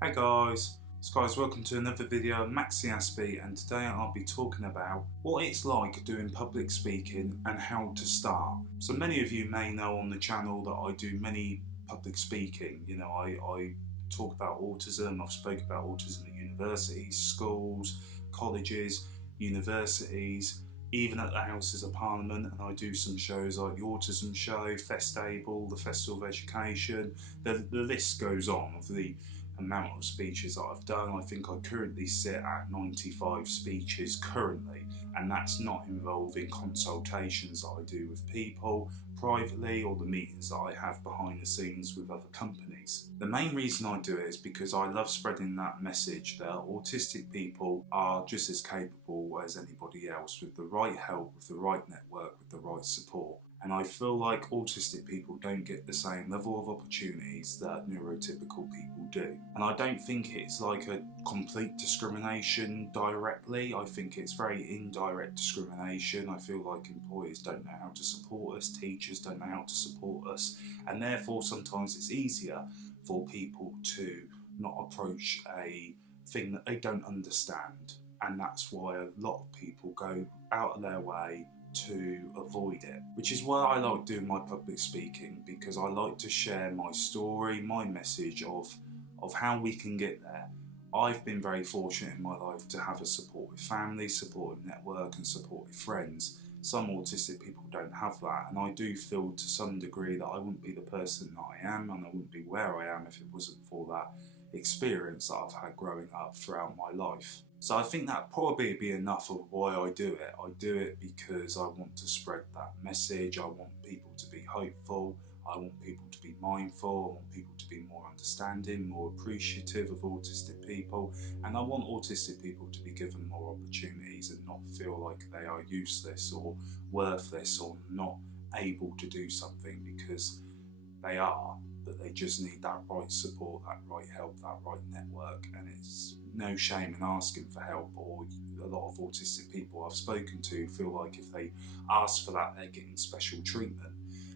Hey guys, welcome to another video of MaxiAspie, and today I'll be talking about what it's like doing public speaking and how to start. So many of you may know on the channel that I do many public speaking. I talk about autism. I've spoken about autism at universities, schools, colleges, universities, even at the Houses of Parliament, and I do some shows like the Autism Show, Festable, the Festival of Education. The list goes on of the amount of speeches that I've done. I think I currently sit at 95 speeches currently, and that's not involving consultations that I do with people privately or the meetings that I have behind the scenes with other companies. The main reason I do it is because I love spreading that message that autistic people are just as capable as anybody else with the right help, with the right network, with the right support. And I feel like autistic people don't get the same level of opportunities that neurotypical people do. And I don't think it's like a complete discrimination directly. I think it's very indirect discrimination. I feel like employers don't know how to support us, teachers don't know how to support us, and therefore sometimes it's easier for people to not approach a thing that they don't understand. And that's why a lot of people go out of their way to avoid it, which is why I like doing my public speaking, because I like to share my story, my message of how we can get there. I've been very fortunate in my life to have a supportive family, supportive network and supportive friends. Some autistic people don't have that, and I do feel to some degree that I wouldn't be the person that I am, and I wouldn't be where I am if it wasn't for that experience that I've had growing up throughout my life. So I think that probably be enough of why I do it. I do it because I want to spread that message. I want people to be hopeful. I want people to be mindful. I want people to be more understanding, more appreciative of autistic people. And I want autistic people to be given more opportunities and not feel like they are useless or worthless or not able to do something, because they are, but they just need that right support, that right help, that right network. And it's no shame in asking for help, or a lot of autistic people I've spoken to feel like if they ask for that, they're getting special treatment.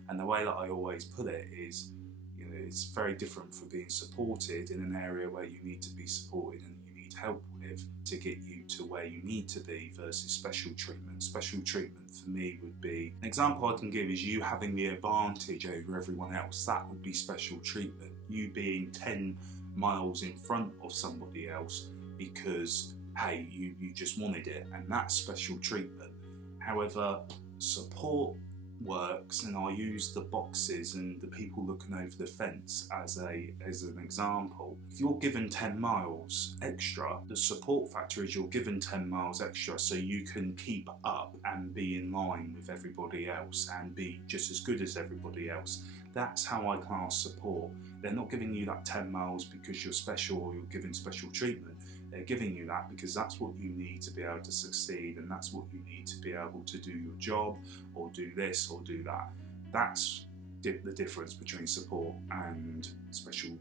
And the way that I always put it is, it's very different for being supported in an area where you need to be supported and you need help with to get you to where you need to be, versus special treatment. Special treatment for me would be, an example I can give is you having the advantage over everyone else. That would be special treatment. You being 10 miles in front of somebody else because, hey, you just wanted it, and that's special treatment. However, support works, and I use the boxes and the people looking over the fence as an example. If you're given 10 miles extra, the support factor is you're given 10 miles extra so you can keep up and be in line with everybody else and be just as good as everybody else. That's how I class support. They're not giving you that 10 miles because you're special or you're given special treatment. They're giving you that because that's what you need to be able to succeed, and that's what you need to be able to do your job or do this or do that. That's the difference between support and special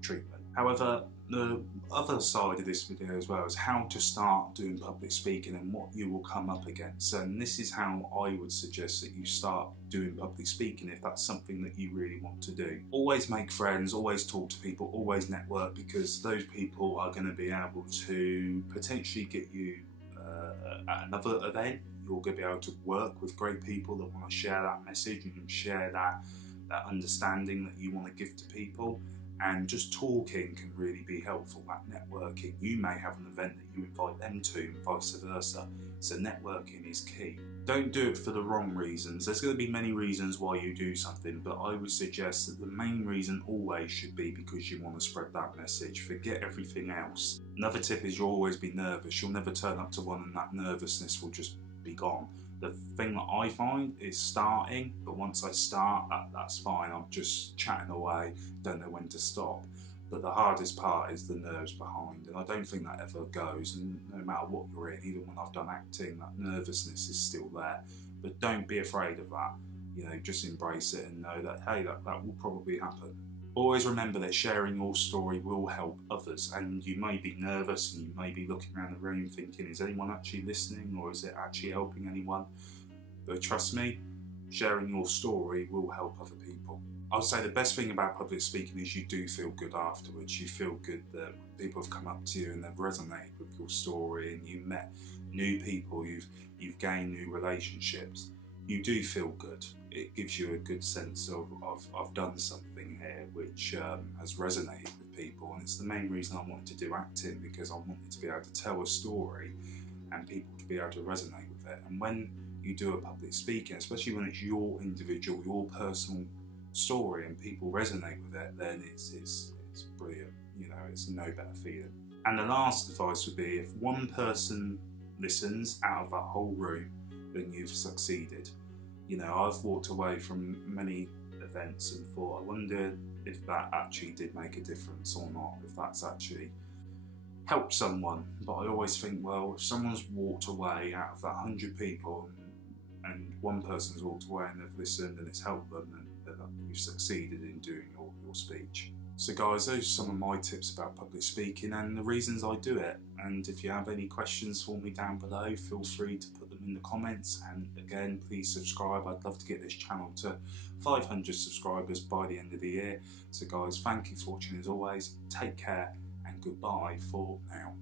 treatment. However, the other side of this video as well is how to start doing public speaking and what you will come up against. And this is how I would suggest that you start doing public speaking if that's something that you really want to do. Always make friends, always talk to people, always network, because those people are going to be able to potentially get you at another event. You're going to be able to work with great people that want to share that message and share that understanding that you want to give to people. And just talking can really be helpful, that networking. You may have an event that you invite them to and vice versa. So networking is key. Don't do it for the wrong reasons. There's going to be many reasons why you do something, but I would suggest that the main reason always should be because you want to spread that message. Forget everything else. Another tip is you'll always be nervous. You'll never turn up to one and that nervousness will just be gone. The thing that I find is starting, but once I start, that's fine. I'm just chatting away, don't know when to stop. But the hardest part is the nerves behind, and I don't think that ever goes. And no matter what you're in, even when I've done acting, that nervousness is still there. But don't be afraid of that. Just embrace it and know that, hey, that will probably happen. Always remember that sharing your story will help others, and you may be nervous and you may be looking around the room thinking, is anyone actually listening, or is it actually helping anyone? But trust me, sharing your story will help other people. I would say the best thing about public speaking is you do feel good afterwards. You feel good that people have come up to you and they've resonated with your story, and you met new people, you've gained new relationships. You do feel good. It gives you a good sense of I've done something here which has resonated with people, and it's the main reason I wanted to do acting, because I wanted to be able to tell a story and people to be able to resonate with it. And when you do a public speaking, especially when it's your individual, your personal story, and people resonate with it, then it's brilliant. You know, it's no better feeling. And the last advice would be, if one person listens out of that whole room, then you've succeeded. You know, I've walked away from many events and thought, I wonder if that actually did make a difference or not, if that's actually helped someone. But I always think, well, if someone's walked away out of that 100 people, and one person's walked away and they've listened and it's helped them, then you've succeeded in doing your speech. So guys, those are some of my tips about public speaking and the reasons I do it. And if you have any questions for me down below, feel free to put them in the comments. And again, please subscribe. I'd love to get this channel to 500 subscribers by the end of the year. So guys, thank you for watching as always. Take care and goodbye for now.